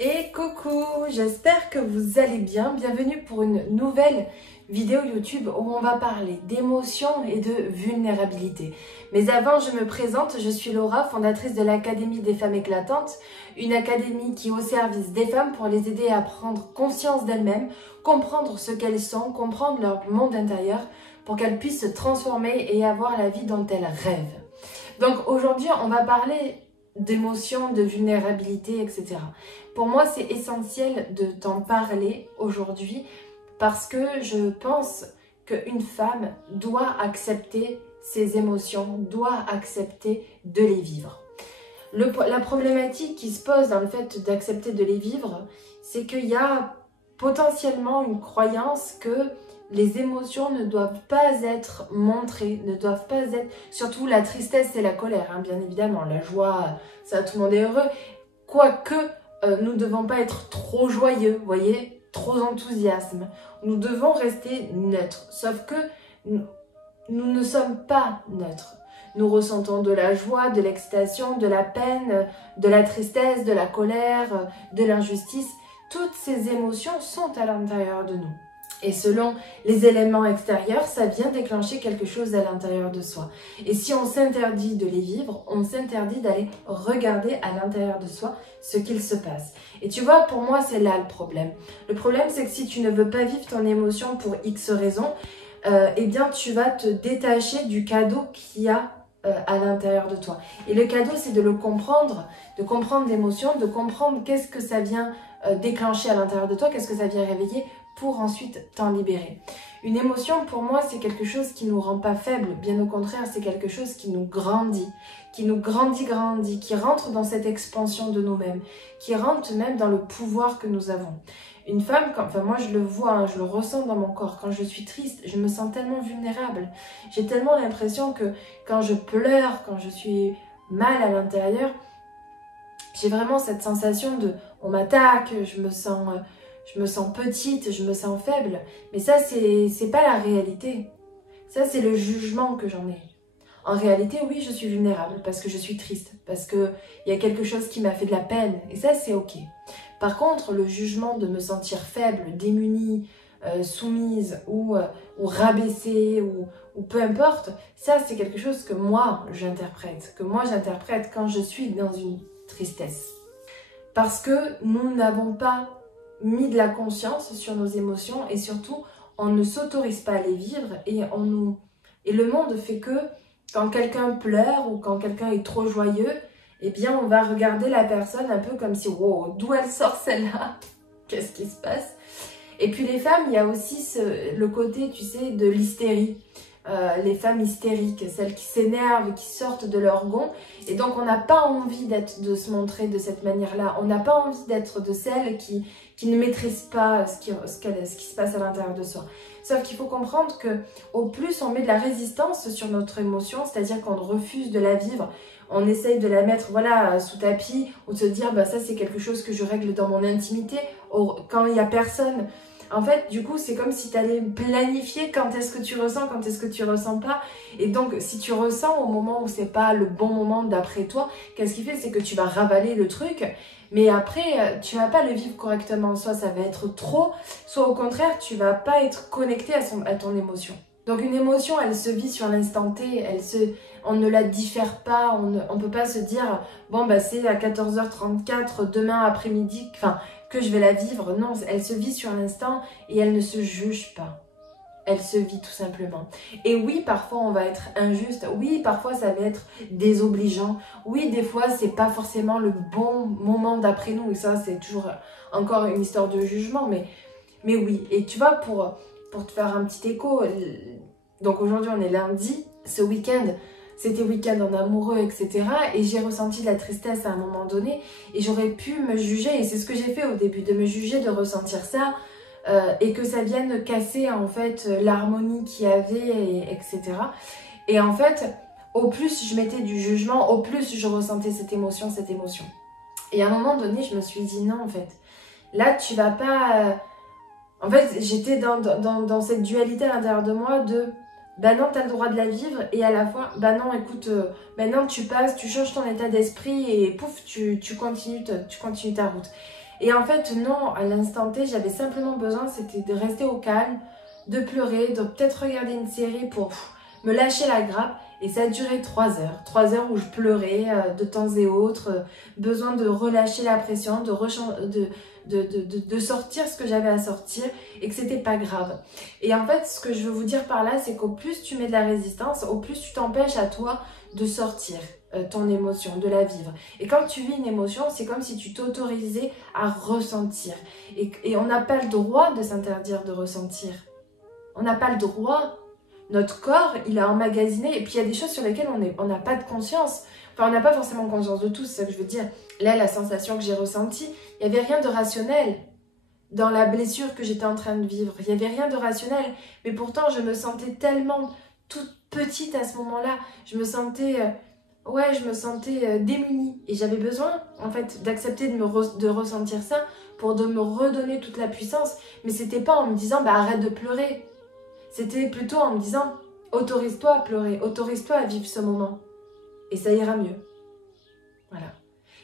Et coucou, j'espère que vous allez bien. Bienvenue pour une nouvelle vidéo YouTube où on va parler d'émotions et de vulnérabilité. Mais avant, je me présente, je suis Laura, fondatrice de l'Académie des femmes éclatantes, une académie qui est au service des femmes pour les aider à prendre conscience d'elles-mêmes, comprendre ce qu'elles sont, comprendre leur monde intérieur pour qu'elles puissent se transformer et avoir la vie dont elles rêvent. Donc aujourd'hui, on va parler d'émotions, de vulnérabilité, etc. Pour moi, c'est essentiel de t'en parler aujourd'hui parce que je pense qu'une femme doit accepter ses émotions, doit accepter de les vivre. La problématique qui se pose dans le fait d'accepter de les vivre, c'est qu'il y a potentiellement une croyance que les émotions ne doivent pas être montrées, ne doivent pas être... Surtout la tristesse et la colère, hein, bien évidemment. La joie, ça, tout le monde est heureux. Quoique, nous ne devons pas être trop joyeux, vous voyez, trop enthousiasme. Nous devons rester neutres. Sauf que nous ne sommes pas neutres. Nous ressentons de la joie, de l'excitation, de la peine, de la tristesse, de la colère, de l'injustice. Toutes ces émotions sont à l'intérieur de nous. Et selon les éléments extérieurs, ça vient déclencher quelque chose à l'intérieur de soi. Et si on s'interdit de les vivre, on s'interdit d'aller regarder à l'intérieur de soi ce qu'il se passe. Et tu vois, pour moi, c'est là le problème. Le problème, c'est que si tu ne veux pas vivre ton émotion pour X raisons, eh bien, tu vas te détacher du cadeau qu'il y a à l'intérieur de toi. Et le cadeau, c'est de le comprendre, de comprendre l'émotion, de comprendre qu'est-ce que ça vient déclencher à l'intérieur de toi, qu'est-ce que ça vient réveiller pour ensuite t'en libérer. Une émotion, pour moi, c'est quelque chose qui ne nous rend pas faibles, bien au contraire, c'est quelque chose qui nous grandit, qui rentre dans cette expansion de nous-mêmes, qui rentre même dans le pouvoir que nous avons. Une femme, enfin moi je le vois, hein, je le ressens dans mon corps, quand je suis triste, je me sens tellement vulnérable. J'ai tellement l'impression que quand je pleure, quand je suis mal à l'intérieur, j'ai vraiment cette sensation de on m'attaque, je me sens petite, je me sens faible. Mais ça, c'est pas la réalité. Ça, c'est le jugement que j'en ai. En réalité, oui, je suis vulnérable parce que je suis triste, parce qu'il y a quelque chose qui m'a fait de la peine. Et ça, c'est ok. Par contre, le jugement de me sentir faible, démunie, soumise ou rabaissée ou peu importe, ça, c'est quelque chose que moi, j'interprète. Quand je suis dans une tristesse. Parce que nous n'avons pas mis de la conscience sur nos émotions et surtout, on ne s'autorise pas à les vivre et le monde fait que quand quelqu'un pleure ou quand quelqu'un est trop joyeux, eh bien, on va regarder la personne un peu comme si, wow, d'où elle sort celle-là? Qu'est-ce qui se passe? Et puis les femmes, il y a aussi le côté, tu sais, de l'hystérie. Les femmes hystériques, celles qui s'énervent, qui sortent de leur gond. Et donc, on n'a pas envie de se montrer de cette manière-là. On n'a pas envie d'être de celles qui ne maîtrisent pas ce qui se passe à l'intérieur de soi. Sauf qu'il faut comprendre que au plus on met de la résistance sur notre émotion, c'est-à-dire qu'on refuse de la vivre, on essaye de la mettre voilà, sous tapis ou de se dire bah, ça c'est quelque chose que je règle dans mon intimité quand il n'y a personne. En fait, du coup, c'est comme si tu allais planifier quand est-ce que tu ressens, quand est-ce que tu ressens pas. Et donc, si tu ressens au moment où c'est pas le bon moment d'après toi, qu'est-ce qui fait? C'est que tu vas ravaler le truc, mais après, tu vas pas le vivre correctement. Soit ça va être trop, soit au contraire, tu vas pas être connecté à ton émotion. Donc, une émotion, elle se vit sur l'instant T, on ne la diffère pas, on peut pas se dire, bon, bah, c'est à 14h34, demain après-midi, enfin, que je vais la vivre. Non, elle se vit sur l'instant et elle ne se juge pas. Elle se vit tout simplement. Et oui, parfois on va être injuste. Oui, parfois ça va être désobligeant. Oui, des fois c'est pas forcément le bon moment d'après nous. Et ça, c'est toujours encore une histoire de jugement. Mais oui. Et tu vois, pour te faire un petit écho, donc aujourd'hui on est lundi, ce week-end, c'était week-end en amoureux, etc. Et j'ai ressenti de la tristesse à un moment donné. Et j'aurais pu me juger, et c'est ce que j'ai fait au début, de me juger, de ressentir ça, et que ça vienne casser en fait l'harmonie qu'il y avait, etc. Et en fait, au plus je mettais du jugement, au plus je ressentais cette émotion. Et à un moment donné, je me suis dit non, en fait, là tu vas pas... En fait, j'étais dans cette dualité à l'intérieur de moi de bah non, tu as le droit de la vivre et à la fois, bah non, écoute, maintenant tu passes, tu changes ton état d'esprit et pouf, tu continues ta route. Et en fait, non, à l'instant T, j'avais simplement besoin, c'était de rester au calme, de pleurer, de peut-être regarder une série pour me lâcher la grappe. Et ça a duré 3 heures. 3 heures où je pleurais de temps et autre, besoin de relâcher la pression, de sortir ce que j'avais à sortir et que c'était pas grave. Et en fait, ce que je veux vous dire par là, c'est qu'au plus tu mets de la résistance, au plus tu t'empêches à toi de sortir ton émotion, de la vivre. Et quand tu vis une émotion, c'est comme si tu t'autorisais à ressentir. Et on n'a pas le droit de s'interdire de ressentir. On n'a pas le droit. Notre corps, il a emmagasiné, et puis il y a des choses sur lesquelles on n'a pas de conscience. Enfin, on n'a pas forcément conscience de tout, c'est ça que je veux dire. Là, la sensation que j'ai ressentie, il n'y avait rien de rationnel dans la blessure que j'étais en train de vivre. Il n'y avait rien de rationnel, mais pourtant, je me sentais tellement toute petite à ce moment-là. Je me sentais, démunie. Et j'avais besoin, en fait, d'accepter de ressentir ça pour de me redonner toute la puissance. Mais c'était pas en me disant, bah arrête de pleurer. C'était plutôt en me disant, autorise-toi à pleurer, autorise-toi à vivre ce moment. Et ça ira mieux. Voilà.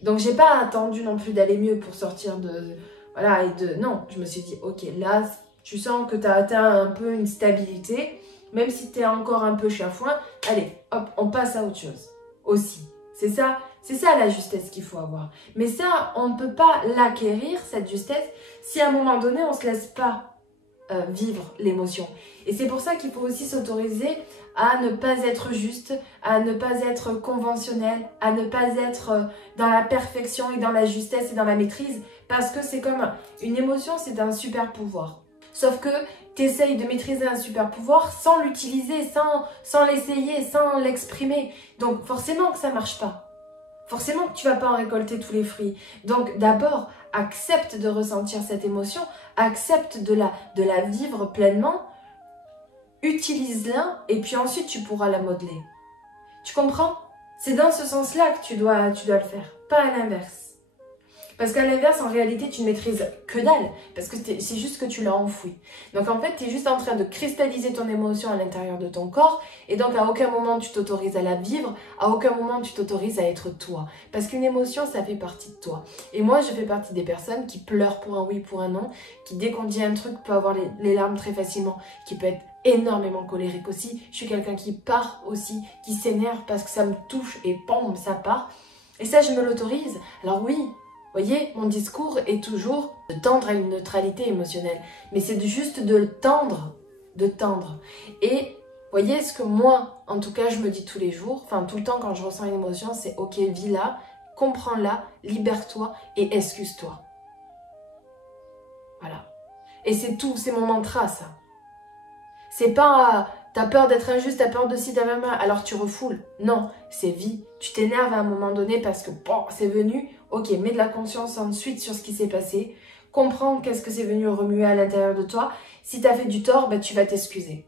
Donc, j'ai pas attendu non plus d'aller mieux pour sortir non, je me suis dit, ok, là, tu sens que tu as atteint un peu une stabilité, même si tu es encore un peu chafouin, allez, hop, on passe à autre chose. Aussi. C'est ça la justesse qu'il faut avoir. Mais ça, on ne peut pas l'acquérir, cette justesse, si à un moment donné, on ne se laisse pas vivre l'émotion. Et c'est pour ça qu'il faut aussi s'autoriser à ne pas être juste, à ne pas être conventionnel, à ne pas être dans la perfection et dans la justesse et dans la maîtrise, parce que c'est comme une émotion, c'est un super pouvoir. Sauf que tu essayes de maîtriser un super pouvoir sans l'utiliser, sans l'essayer, sans l'exprimer. Donc forcément que ça marche pas. Forcément que tu vas pas en récolter tous les fruits. Donc d'abord, accepte de ressentir cette émotion, accepte de la vivre pleinement, utilise-la et puis ensuite tu pourras la modeler. Tu comprends? C'est dans ce sens-là que tu dois le faire, pas à l'inverse. Parce qu'à l'inverse, en réalité, tu ne maîtrises que dalle. Parce que c'est juste que tu l'as enfoui. Donc en fait, tu es juste en train de cristalliser ton émotion à l'intérieur de ton corps. Et donc à aucun moment tu t'autorises à la vivre. À aucun moment tu t'autorises à être toi. Parce qu'une émotion, ça fait partie de toi. Et moi, je fais partie des personnes qui pleurent pour un oui, pour un non. Qui dès qu'on dit un truc peut avoir les larmes très facilement. Qui peut être énormément colérique aussi. Je suis quelqu'un qui part aussi. Qui s'énerve parce que ça me touche et pom, ça part. Et ça, je me l'autorise. Alors oui. Vous voyez, mon discours est toujours de tendre à une neutralité émotionnelle. Mais c'est juste de le tendre, de tendre. Et vous voyez, ce que moi, en tout cas, je me dis tous les jours, enfin tout le temps quand je ressens une émotion, c'est ok, vis-la, comprends-la, libère-toi et excuse-toi. Voilà. Et c'est tout, c'est mon mantra, ça. C'est pas, t'as peur d'être injuste, t'as peur de ci, t'as même, alors tu refoules. Non, c'est vie. Tu t'énerves à un moment donné parce que bon, c'est venu. Ok, mets de la conscience ensuite sur ce qui s'est passé. Comprends qu'est-ce que c'est venu remuer à l'intérieur de toi. Si tu as fait du tort, bah, tu vas t'excuser.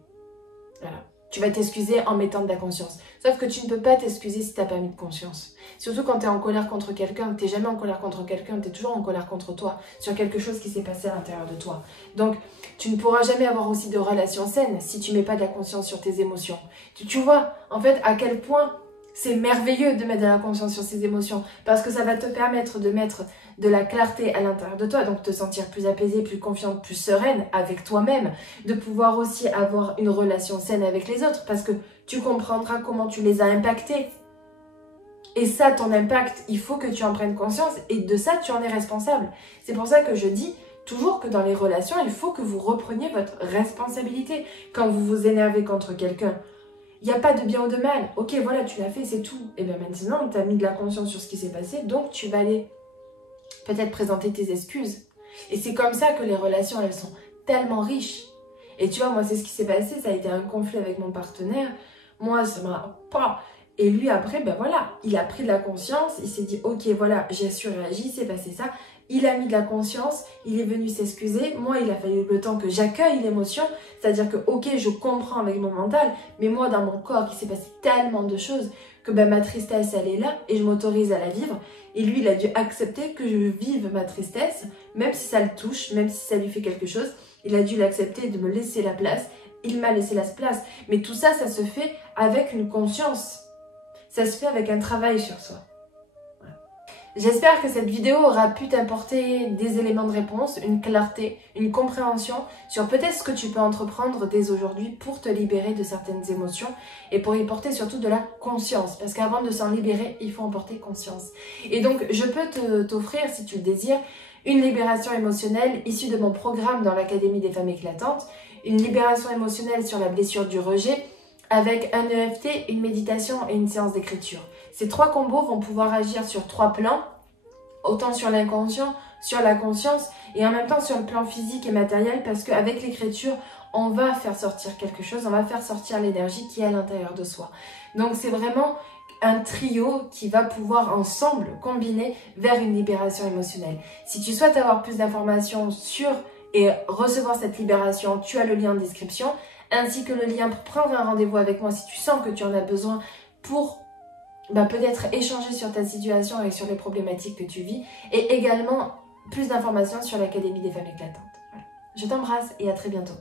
Voilà. Tu vas t'excuser en mettant de la conscience. Sauf que tu ne peux pas t'excuser si tu n'as pas mis de conscience. Surtout quand tu es en colère contre quelqu'un. Tu n'es jamais en colère contre quelqu'un. Tu es toujours en colère contre toi. Sur quelque chose qui s'est passé à l'intérieur de toi. Donc, tu ne pourras jamais avoir aussi de relations saines si tu ne mets pas de la conscience sur tes émotions. Tu vois, en fait, à quel point... C'est merveilleux de mettre de la conscience sur ses émotions parce que ça va te permettre de mettre de la clarté à l'intérieur de toi, donc te sentir plus apaisée, plus confiante, plus sereine avec toi-même, de pouvoir aussi avoir une relation saine avec les autres parce que tu comprendras comment tu les as impactés. Et ça, ton impact, il faut que tu en prennes conscience et de ça, tu en es responsable. C'est pour ça que je dis toujours que dans les relations, il faut que vous repreniez votre responsabilité quand vous vous énervez contre quelqu'un. Il n'y a pas de bien ou de mal. Ok, voilà, tu l'as fait, c'est tout. Et bien maintenant, tu as mis de la conscience sur ce qui s'est passé, donc tu vas aller peut-être présenter tes excuses. Et c'est comme ça que les relations, elles sont tellement riches. Et tu vois, moi, c'est ce qui s'est passé. Ça a été un conflit avec mon partenaire. Moi, ça m'a pas... Et lui, après, ben voilà, il a pris de la conscience. Il s'est dit, ok, voilà, j'ai surréagi, c'est passé ça. Il a mis de la conscience, il est venu s'excuser. Moi, il a fallu le temps que j'accueille l'émotion. C'est-à-dire que, ok, je comprends avec mon mental, mais moi, dans mon corps, il s'est passé tellement de choses que ben, ma tristesse, elle est là et je m'autorise à la vivre. Et lui, il a dû accepter que je vive ma tristesse, même si ça le touche, même si ça lui fait quelque chose. Il a dû l'accepter et de me laisser la place. Il m'a laissé la place. Mais tout ça, ça se fait avec une conscience. Ça se fait avec un travail sur soi. J'espère que cette vidéo aura pu t'apporter des éléments de réponse, une clarté, une compréhension sur peut-être ce que tu peux entreprendre dès aujourd'hui pour te libérer de certaines émotions et pour y porter surtout de la conscience. Parce qu'avant de s'en libérer, il faut en porter conscience. Et donc, je peux t'offrir, si tu le désires, une libération émotionnelle issue de mon programme dans l'Académie des femmes éclatantes, une libération émotionnelle sur la blessure du rejet, avec un EFT, une méditation et une séance d'écriture. Ces 3 combos vont pouvoir agir sur 3 plans, autant sur l'inconscient, sur la conscience et en même temps sur le plan physique et matériel, parce qu'avec l'écriture, on va faire sortir quelque chose, on va faire sortir l'énergie qui est à l'intérieur de soi. Donc c'est vraiment un trio qui va pouvoir ensemble combiner vers une libération émotionnelle. Si tu souhaites avoir plus d'informations sur et recevoir cette libération, tu as le lien en description, ainsi que le lien pour prendre un rendez-vous avec moi si tu sens que tu en as besoin pour peut-être échanger sur ta situation et sur les problématiques que tu vis, et également plus d'informations sur l'Académie des femmes éclatantes. Voilà. Je t'embrasse et à très bientôt.